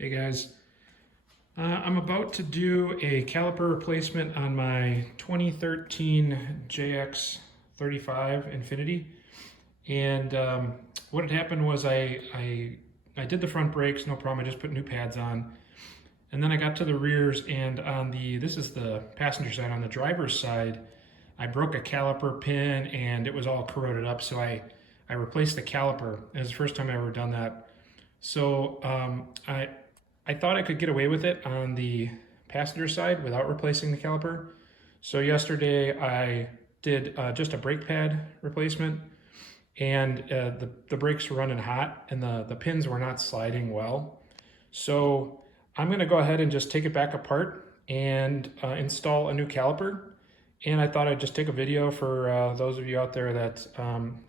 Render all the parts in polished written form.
Hey guys, I'm about to do a caliper replacement on my 2013 JX35 Infinity, and what had happened was I did the front brakes, no problem. I just put new pads on, and then I got to the rears, and on this is the passenger side. On the driver's side, I broke a caliper pin, and it was all corroded up. So I replaced the caliper. It was the first time I ever done that. So I thought I could get away with it on the passenger side without replacing the caliper. So yesterday I did just a brake pad replacement, and the brakes were running hot and the pins were not sliding well. So I'm going to go ahead and just take it back apart and install a new caliper. And I thought I'd just take a video for those of you out there that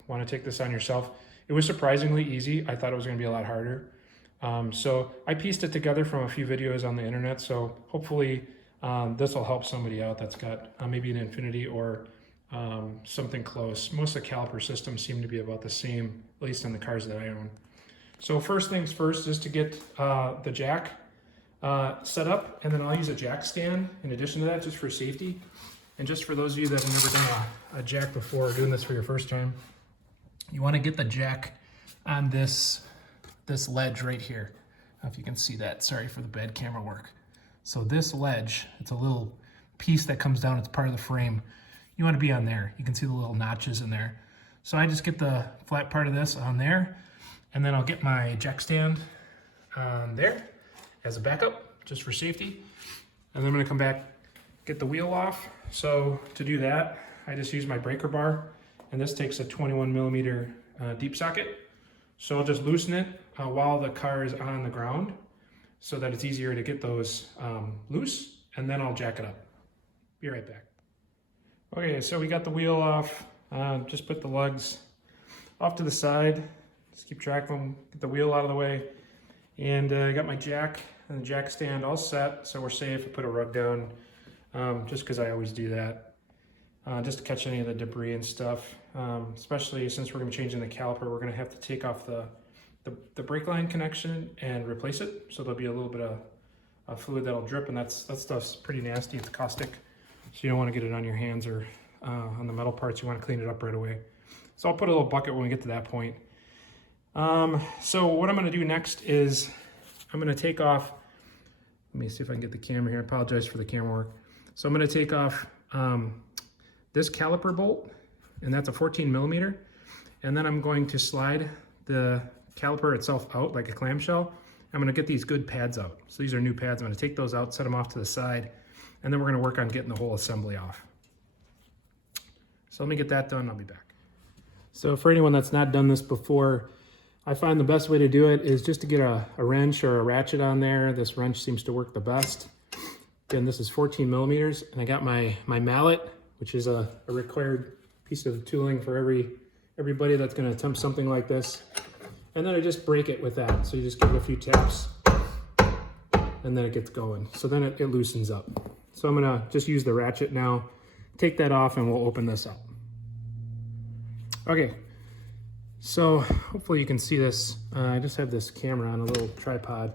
want to take this on yourself. It was surprisingly easy. I thought it was going to be a lot harder. So I pieced it together from a few videos on the internet, so hopefully this will help somebody out that's got maybe an Infinity or something close. Most of the caliper systems seem to be about the same, at least in the cars that I own. So first things first is to get the jack set up, and then I'll use a jack stand in addition to that, just for safety. And just for those of you that have never done a jack before, doing this for your first time, you want to get the jack on this ledge right here. I don't know if you can see that. Sorry for the bad camera work. So this ledge, it's a little piece that comes down. It's part of the frame. You want to be on there. You can see the little notches in there. So I just get the flat part of this on there, and then I'll get my jack stand on there as a backup, just for safety. And then I'm going to come back, get the wheel off. So to do that, I just use my breaker bar, and this takes a 21 millimeter deep socket. So I'll just loosen it while the car is on the ground so that it's easier to get those loose, and then I'll jack it up. Be right back. Okay, so we got the wheel off. Just put the lugs off to the side. Just keep track of them, get the wheel out of the way. And I got my jack and the jack stand all set, so we're safe. I put a rug down just because I always do that. Just to catch any of the debris and stuff, especially since we're going to be changing the caliper. We're going to have to take off the brake line connection and replace it. So there'll be a little bit of fluid that'll drip, and that stuff's pretty nasty. It's caustic, so you don't want to get it on your hands or on the metal parts. You want to clean it up right away. So I'll put a little bucket when we get to that point. So what I'm going to do next is I'm going to take off. Let me see if I can get the camera here. I apologize for the camera work. So I'm going to take off this caliper bolt, and that's a 14 millimeter. And then I'm going to slide the caliper itself out like a clamshell. I'm going to get these good pads out. So these are new pads. I'm going to take those out, set them off to the side, and then we're going to work on getting the whole assembly off. So let me get that done. I'll be back. So for anyone that's not done this before, I find the best way to do it is just to get a wrench or a ratchet on there. This wrench seems to work the best. Again, this is 14 millimeters, and I got my mallet, which is a required piece of tooling for everybody that's going to attempt something like this. And then I just break it with that. So you just give it a few taps, and then it gets going. So then it loosens up. So I'm going to just use the ratchet now, take that off, and we'll open this up. Okay, so hopefully you can see this. I just have this camera on a little tripod.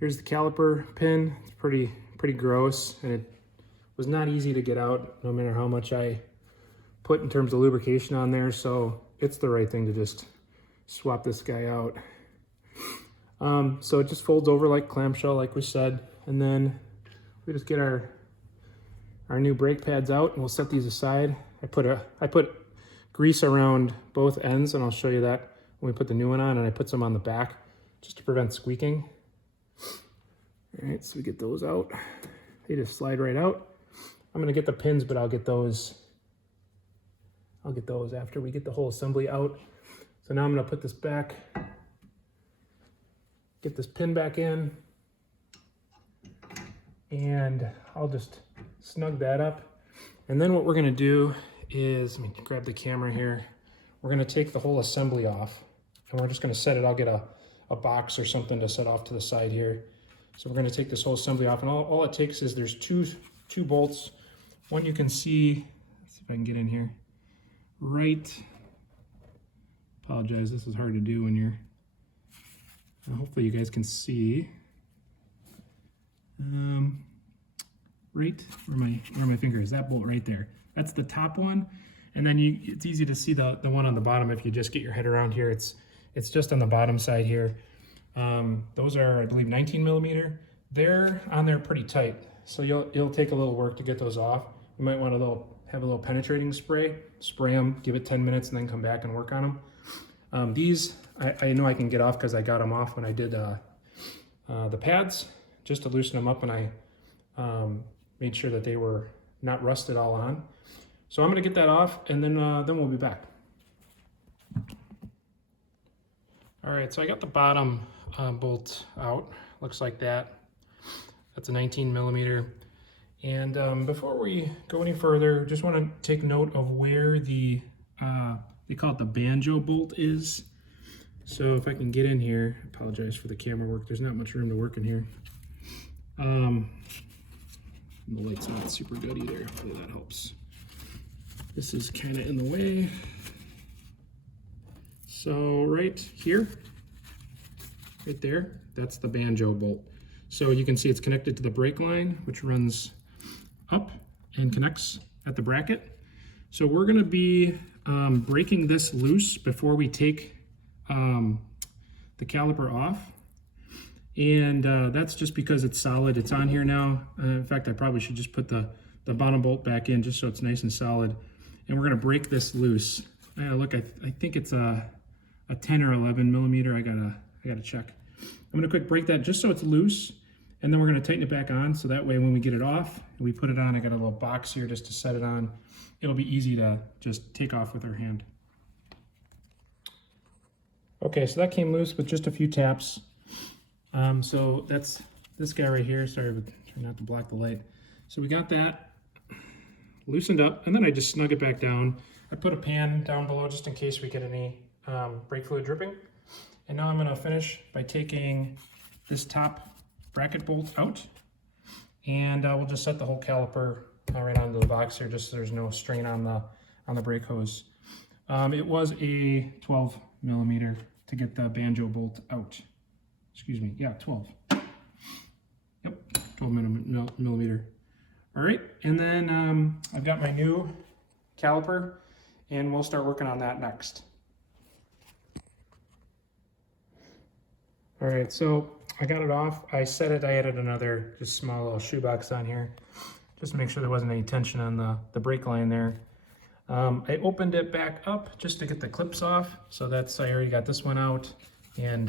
Here's the caliper pin. It's pretty gross, and it was not easy to get out no matter how much I put in terms of lubrication on there. So it's the right thing to just swap this guy out. So it just folds over like clamshell, like we said, and then we just get our new brake pads out, and we'll set these aside. I put grease around both ends, and I'll show you that when we put the new one on, and I put some on the back just to prevent squeaking. All right, so we get those out. They just slide right out. I'm gonna get the pins, but I'll get those after we get the whole assembly out. So now I'm gonna put this back, get this pin back in, and I'll just snug that up. And then what we're gonna do is, let me grab the camera here. We're gonna take the whole assembly off, and we're just gonna set it. I'll get a box or something to set off to the side here. So we're going to take this whole assembly off, and all it takes is there's two bolts. One you can see, let's see if I can get in here, right, apologize, this is hard to do when you're, hopefully you guys can see. right where my finger is, that bolt right there. That's the top one. And then it's easy to see the one on the bottom if you just get your head around here. It's just on the bottom side here. Those are, I believe, 19 millimeter. They're on there pretty tight, so it'll take a little work to get those off. You might want to have a little penetrating spray them, give it 10 minutes, and then come back and work on them. These, I know I can get off because I got them off when I did the pads, just to loosen them up, and I made sure that they were not rusted all on. So I'm gonna get that off, and then we'll be back. All right, so I got the bottom bolt out. Looks like that. That's a 19 millimeter. And before we go any further, just want to take note of where the they call it the Banjo Bolt is. So if I can get in here, I apologize for the camera work. There's not much room to work in here. The light's not super good either. Hopefully that helps. This is kind of in the way. So right here, right there, that's the Banjo Bolt. So you can see it's connected to the brake line, which runs up and connects at the bracket. So we're gonna be breaking this loose before we take the caliper off. And that's just because it's solid. It's on here now. In fact, I probably should just put the bottom bolt back in just so it's nice and solid. And we're gonna break this loose. Look, I think it's a 10 or 11 millimeter. I gotta check. I'm gonna quick break that just so it's loose, and then we're gonna tighten it back on, so that way when we get it off and we put it on, I got a little box here just to set it on. It'll be easy to just take off with our hand. Okay, so that came loose with just a few taps. So that's this guy right here. Sorry, but trying not to block the light. So we got that loosened up, and then I just snug it back down. I put a pan down below just in case we get any brake fluid dripping. And now I'm gonna finish by taking this top bracket bolt out, and we'll just set the whole caliper right onto the box here, just so there's no strain on the brake hose. It was a 12 millimeter to get the Banjo Bolt out. Excuse me, yeah, 12. Yep, 12 millimeter. All right, and then I've got my new caliper, and we'll start working on that next. All right, so I got it off. I set it, I added another just small little shoebox on here, just to make sure there wasn't any tension on the brake line there. I opened it back up just to get the clips off. So I already got this one out, and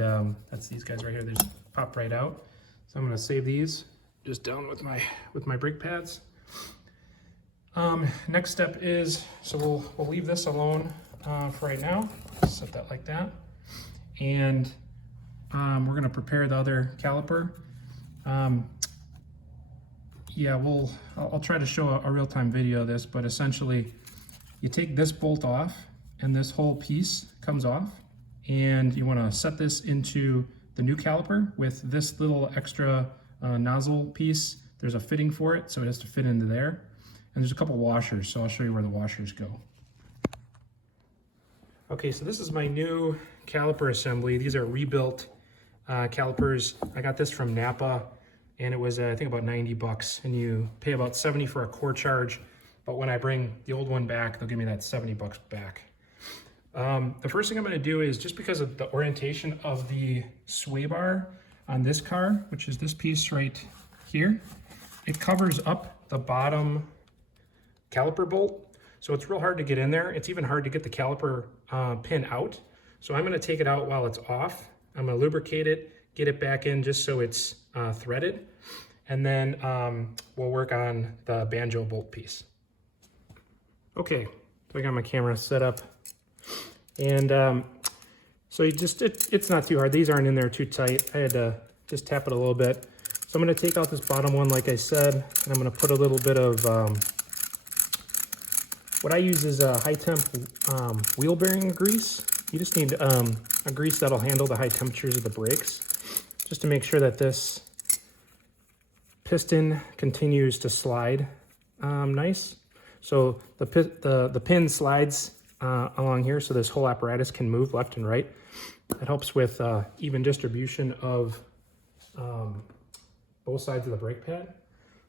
that's these guys right here. They just pop right out. So I'm gonna save these just down with my brake pads. Next step is, so we'll leave this alone for right now. Set that like that. And we're gonna prepare the other caliper. Yeah, I'll try to show a real-time video of this, but essentially you take this bolt off and this whole piece comes off, and you wanna set this into the new caliper with this little extra nozzle piece. There's a fitting for it, so it has to fit into there. And there's a couple washers, so I'll show you where the washers go. Okay, so this is my new caliper assembly. These are rebuilt calipers. I got this from Napa, and it was I think about 90 bucks, and you pay about 70 for a core charge, but when I bring the old one back, they'll give me that 70 bucks back. The first thing I'm gonna do is, just because of the orientation of the sway bar on this car, which is this piece right here, it covers up the bottom caliper bolt, so it's real hard to get in there. It's even hard to get the caliper pin out. So I'm gonna take it out while it's off. I'm gonna lubricate it, get it back in just so it's threaded, and then we'll work on the Banjo Bolt piece. Okay, so I got my camera set up, and so you just, it's not too hard. These aren't in there too tight. I had to just tap it a little bit. So I'm gonna take out this bottom one, like I said, and I'm gonna put a little bit of, what I use is a high temp wheel bearing grease. You just need a grease that'll handle the high temperatures of the brakes, just to make sure that this piston continues to slide nice. So the pin slides along here, so this whole apparatus can move left and right. It helps with even distribution of both sides of the brake pad.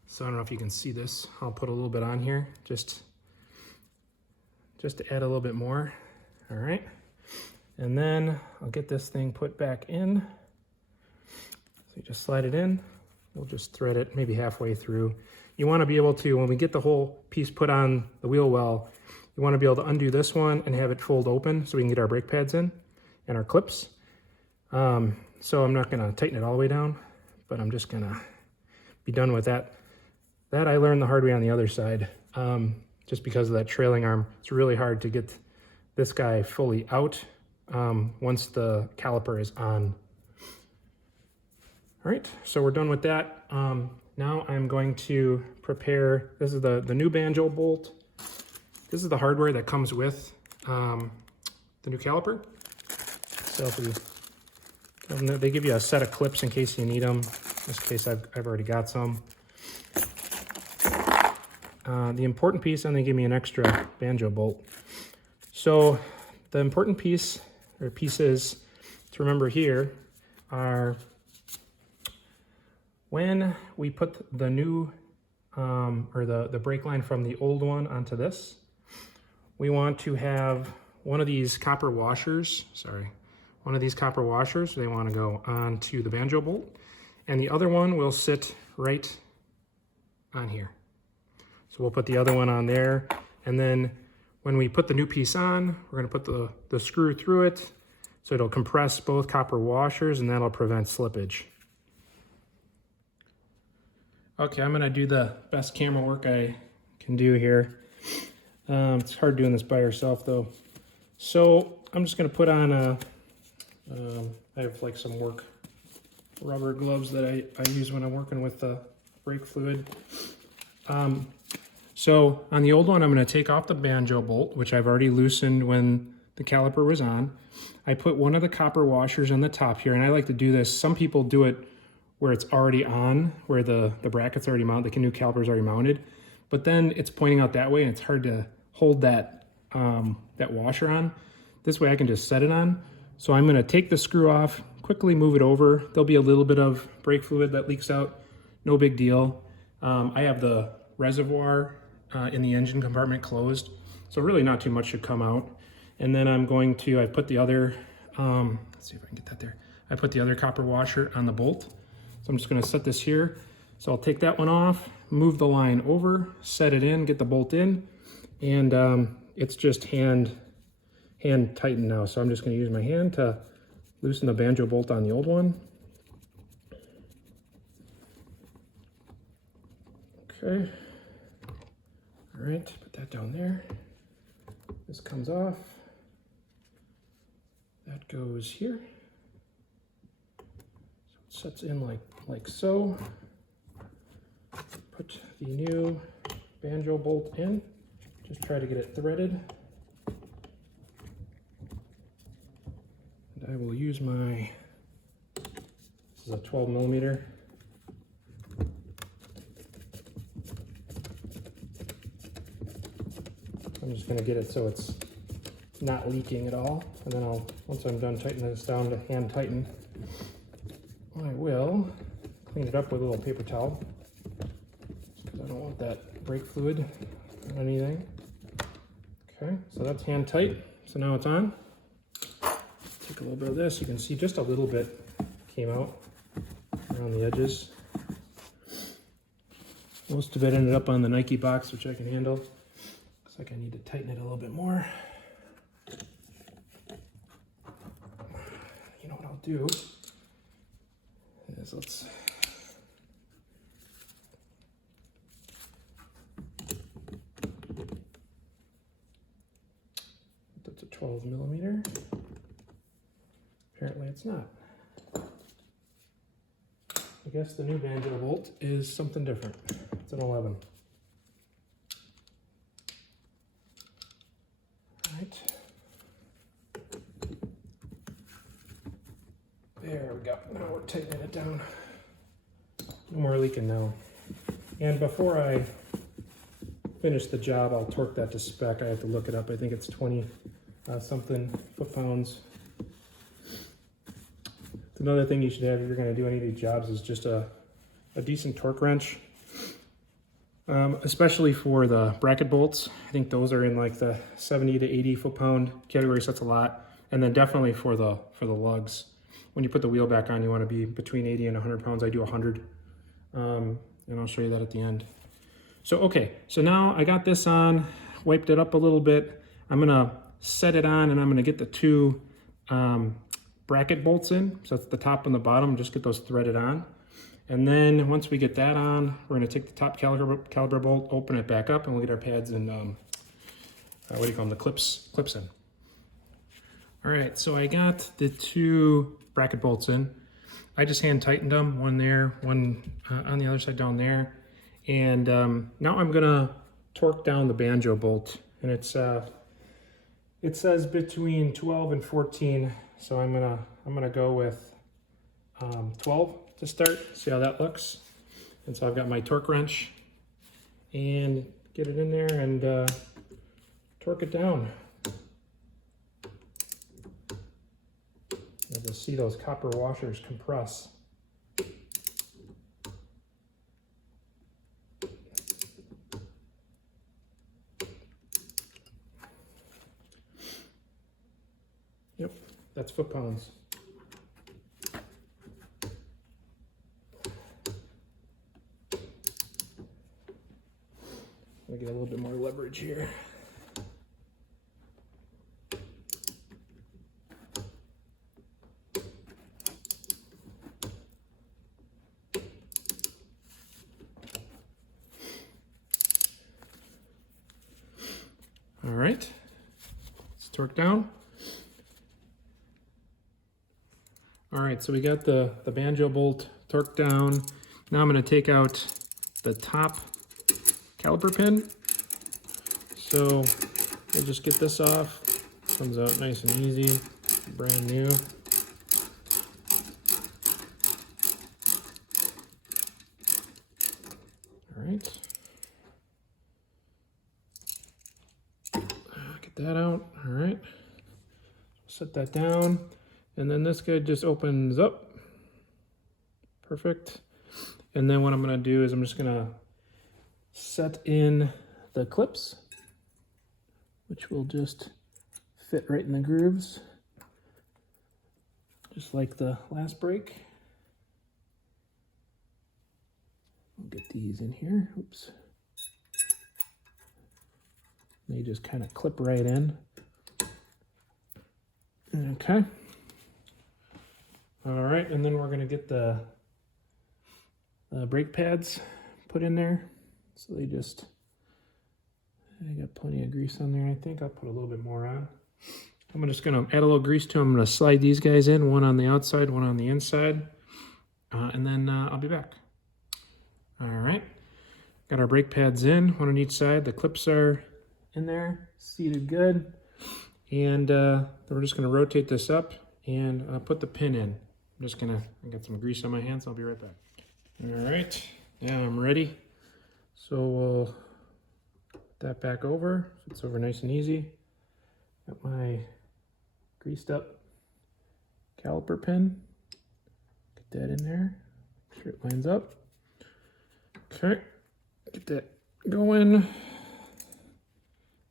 So I don't know if you can see this. I'll put a little bit on here just to add a little bit more. All right. And then I'll get this thing put back in. So you just slide it in. We'll just thread it maybe halfway through. You want to be able to, when we get the whole piece put on the wheel well, you want to be able to undo this one and have it fold open so we can get our brake pads in and our clips. So I'm not going to tighten it all the way down, but I'm just going to be done with that. That I learned the hard way on the other side, just because of that trailing arm. It's really hard to get this guy fully out once the caliper is on. All right, so we're done with that. Now I'm going to prepare, this is the new Banjo Bolt. This is the hardware that comes with the new caliper. So they give you a set of clips in case you need them. In this case, I've already got some. The important piece, and they give me an extra Banjo Bolt. So the important piece, or pieces to remember here are when we put the new, or the brake line from the old one onto this, we want to have one of these copper washers, one of these copper washers, they want to go onto the Banjo Bolt, and the other one will sit right on here. So we'll put the other one on there, and then when we put the new piece on, we're going to put the screw through it, so it'll compress both copper washers, and that'll prevent slippage. Okay, I'm going to do the best camera work I can do here. It's hard doing this by yourself though. So I'm just going to put on I have like some work rubber gloves that I use when I'm working with the brake fluid. So on the old one, I'm going to take off the Banjo Bolt, which I've already loosened when the caliper was on. I put one of the copper washers on the top here, and I like to do this. Some people do it where it's already on, where the bracket's already mounted, the new caliper's already mounted, but then it's pointing out that way and it's hard to hold that, that washer on. This way I can just set it on. So I'm gonna take the screw off, quickly move it over. There'll be a little bit of brake fluid that leaks out, no big deal. I have the reservoir in the engine compartment closed, so really not too much should come out. And then I'm going to, I put the other, let's see if I can get that there. I put the other copper washer on the bolt. So I'm just going to set this here. So I'll take that one off, move the line over, set it in, get the bolt in, and it's just hand tightened now. So I'm just going to use my hand to loosen the Banjo Bolt on the old one. Okay. All right, put that down there. This comes off. That goes here. So it sets in like so. Put the new Banjo Bolt in. Just try to get it threaded. And I will use my, this is a 12mm. I'm just gonna get it so it's not leaking at all. And then once I'm done tightening this down to hand tighten, I will clean it up with a little paper towel, because I don't want that brake fluid on anything. Okay, so that's hand tight. So now it's on. Take a little bit of this. You can see just a little bit came out around the edges. Most of it ended up on the Nike box, which I can handle. Looks like I need to tighten it a little bit more. You know what I'll do is let's that's a 12mm. Apparently it's not. I guess the new Banjo Bolt is something different. It's an 11. All right. There we go. Now we're tightening it down. No more leaking now. And before I finish the job, I'll torque that to spec. I have to look it up. I think it's 20 something foot-pounds. Another thing you should have if you're going to do any of these jobs is just a a decent torque wrench, especially for the bracket bolts. I think those are in like the 70 to 80 foot-pound category, so that's a lot. And then definitely for the lugs. When you put the wheel back on, you want to be between 80 and 100 pounds. I do 100, and I'll show you that at the end. So, okay, so now I got this on, wiped it up a little bit. I'm gonna set it on, and I'm gonna get the two bracket bolts in. So that's the top and the bottom, just get those threaded on. And then once we get that on, we're gonna take the top caliper bolt, open it back up, and we'll get our pads and what do you call them, the clips in. All right, so I got the two bracket bolts in. I just hand tightened them, one there, one on the other side down there. And now I'm gonna torque down the Banjo Bolt. And it's it says between 12 and 14. So I'm gonna go with 12 to start, see how that looks. And so I've got my torque wrench and get it in there and torque it down. You'll just see those copper washers compress. Yep, that's foot-pounds. I'll get a little bit more leverage here. All right, let's torque down. All right, so we got the Banjo Bolt torqued down. Now I'm gonna take out the top caliper pin. So we'll just get this off. Comes out nice and easy, brand new. All right. Get that out, all right. Set that down. And then this guy just opens up. Perfect. And then what I'm gonna do is I'm just gonna set in the clips, which will just fit right in the grooves, just like the last brake. I'll get these in here, oops. They just kind of clip right in. Okay. All right, and then we're gonna get the brake pads put in there. So they just, I got plenty of grease on there. I think I'll put a little bit more on. I'm just gonna add a little grease to them. I'm gonna slide these guys in, one on the outside, one on the inside. And then I'll be back. All right, got our brake pads in, one on each side. The clips are in there, seated good. And we're just gonna rotate this up and put the pin in. I'm just gonna, I got some grease on my hands, I'll be right back. All right, yeah, I'm ready. So we'll put that back over, so it's over nice and easy. Got my greased up caliper pin. Get that in there, make sure it lines up. Okay, get that going.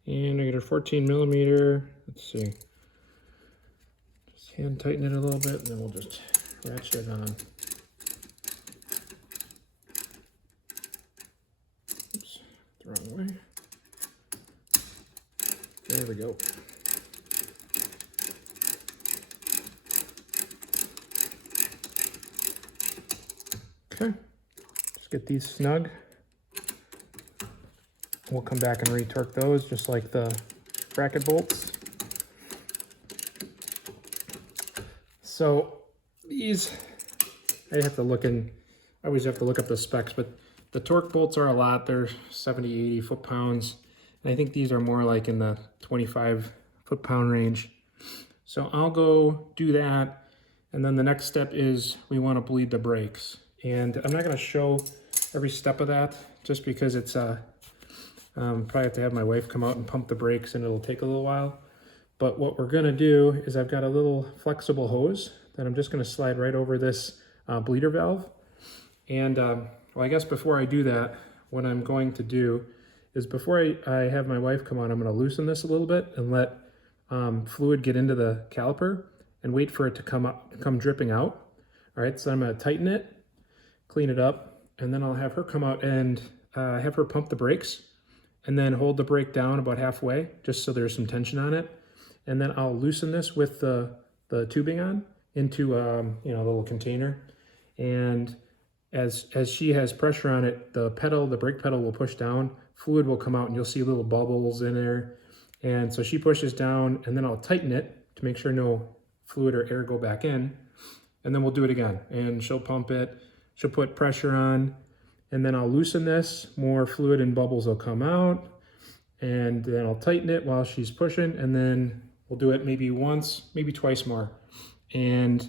And I get our 14 millimeter. Let's see. Just hand tighten it a little bit, and then we'll just ratchet it on. Oops, the wrong way. There we go. Okay, just get these snug. We'll come back and retorque those just like the bracket bolts. So these, I always have to look up the specs, but the torque bolts are a lot. They're 70, 80 foot-pounds. And I think these are more like in the 25 foot-pound range. So I'll go do that. And then the next step is we want to bleed the brakes. And I'm not going to show every step of that just because it's probably have to have my wife come out and pump the brakes, and it'll take a little while. But what we're gonna do is I've got a little flexible hose that I'm just gonna slide right over this bleeder valve. And Well, I guess before I do that, what I'm going to do is before I have my wife come on, I'm going to loosen this a little bit and let fluid get into the caliper and wait for it to come dripping out. All right, so I'm going to tighten it, clean it up, and then I'll have her come out and have her pump the brakes and then hold the brake down about halfway just so there's some tension on it. And then I'll loosen this with the tubing on into a little container. And as she has pressure on it, the brake pedal will push down, fluid will come out, and you'll see little bubbles in there. And so she pushes down, and then I'll tighten it to make sure no fluid or air go back in. And then we'll do it again. And she'll pump it, she'll put pressure on, and then I'll loosen this, more fluid and bubbles will come out. And then I'll tighten it while she's pushing, and then we'll do it maybe once, maybe twice more. And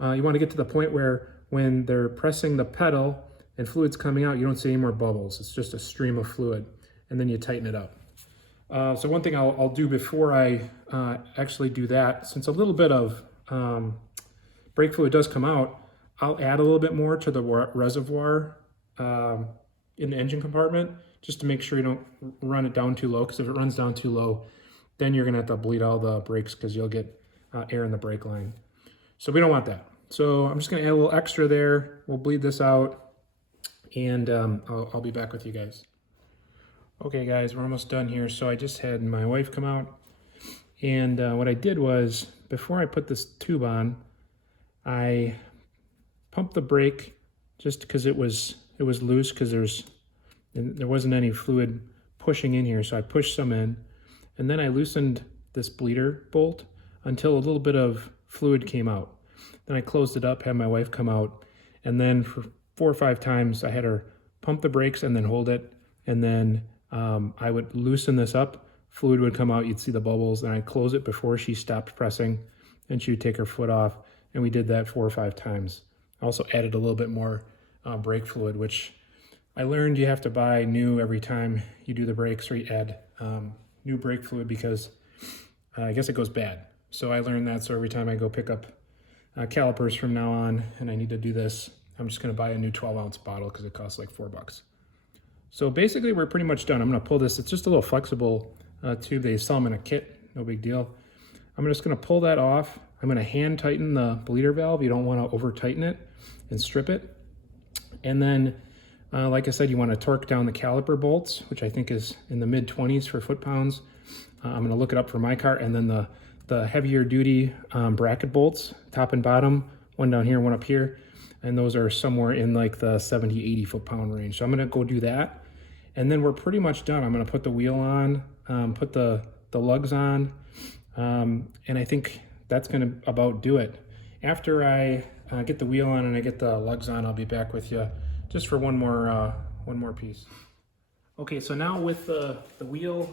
you want to get to the point where when they're pressing the pedal and fluid's coming out, you don't see any more bubbles. It's just a stream of fluid, and then you tighten it up. So one thing I'll do before I actually do that, since a little bit of brake fluid does come out, I'll add a little bit more to the reservoir in the engine compartment, just to make sure you don't run it down too low, because if it runs down too low, then you're gonna have to bleed all the brakes because you'll get air in the brake line. So we don't want that. So I'm just gonna add a little extra there. We'll bleed this out, and I'll be back with you guys. Okay guys, we're almost done here. So I just had my wife come out, and what I did was, before I put this tube on, I pumped the brake just because it was loose, because there wasn't any fluid pushing in here. So I pushed some in, and then I loosened this bleeder bolt until a little bit of fluid came out. Then I closed it up, had my wife come out, and then for 4 or 5 times I had her pump the brakes and then hold it, and then I would loosen this up, fluid would come out, you'd see the bubbles, and I'd close it before she stopped pressing, and she would take her foot off, and we did that 4 or 5 times. I also added a little bit more brake fluid, which I learned you have to buy new every time you do the brakes, or you add new brake fluid, because I guess it goes bad. So I learned that, so every time I go pick up calipers from now on and I need to do this, I'm just gonna buy a new 12-ounce bottle because it costs like $4. So basically we're pretty much done. I'm gonna pull this, it's just a little flexible tube. They sell them in a kit, no big deal. I'm just gonna pull that off. I'm gonna hand tighten the bleeder valve. You don't wanna over tighten it and strip it. And then, like I said, you wanna torque down the caliper bolts, which I think is in the mid-20s for foot-pounds. I'm gonna look it up for my car. And then the heavier duty bracket bolts, top and bottom, one down here, one up here. And those are somewhere in like the 70, 80 foot-pound range. So I'm gonna go do that. And then we're pretty much done. I'm gonna put the wheel on, put the lugs on, and I think that's gonna about do it. After I get the wheel on and I get the lugs on, I'll be back with you just for one more piece. Okay, so now with the wheel,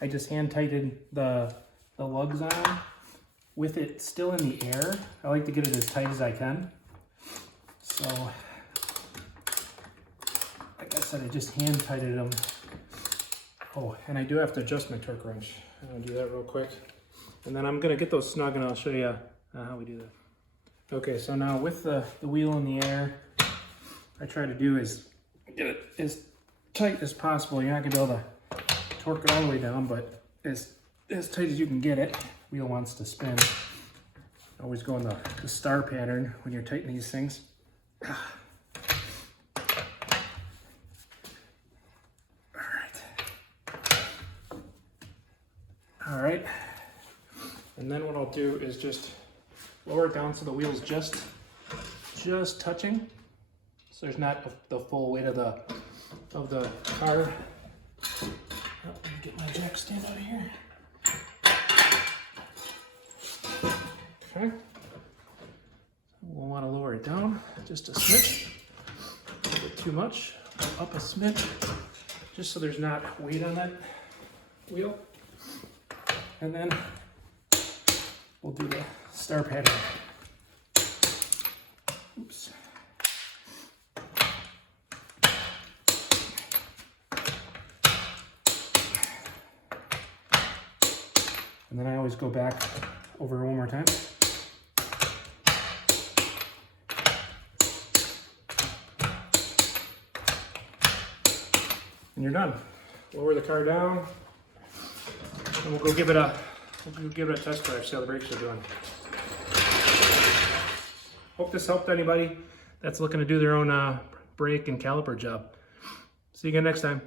I just hand tightened the lugs on. With it still in the air, I like to get it as tight as I can. So, like I said, I just hand tightened them. Oh, and I do have to adjust my torque wrench. I'll do that real quick. And then I'm gonna get those snug and I'll show you how we do that. Okay, so now with the wheel in the air, I try to do is get it as tight as possible. You're not gonna be able to torque it all the way down, but as tight as you can get it. Wheel wants to spin. Always go in the star pattern when you're tightening these things. All right. And then what I'll do is just lower it down so the wheel's just touching, so there's not the full weight of the car. Oh, let me get my jack stand out of here. Okay. We'll want to lower it down just a smidge. A little bit too much. Up a smidge, just so there's not weight on that wheel. And then we'll do the star pattern. Oops. And then I always go back over one more time. and you're done. Lower the car down, and we'll go give it a test drive, see how the brakes are doing. Hope this helped anybody that's looking to do their own brake and caliper job. See you again next time.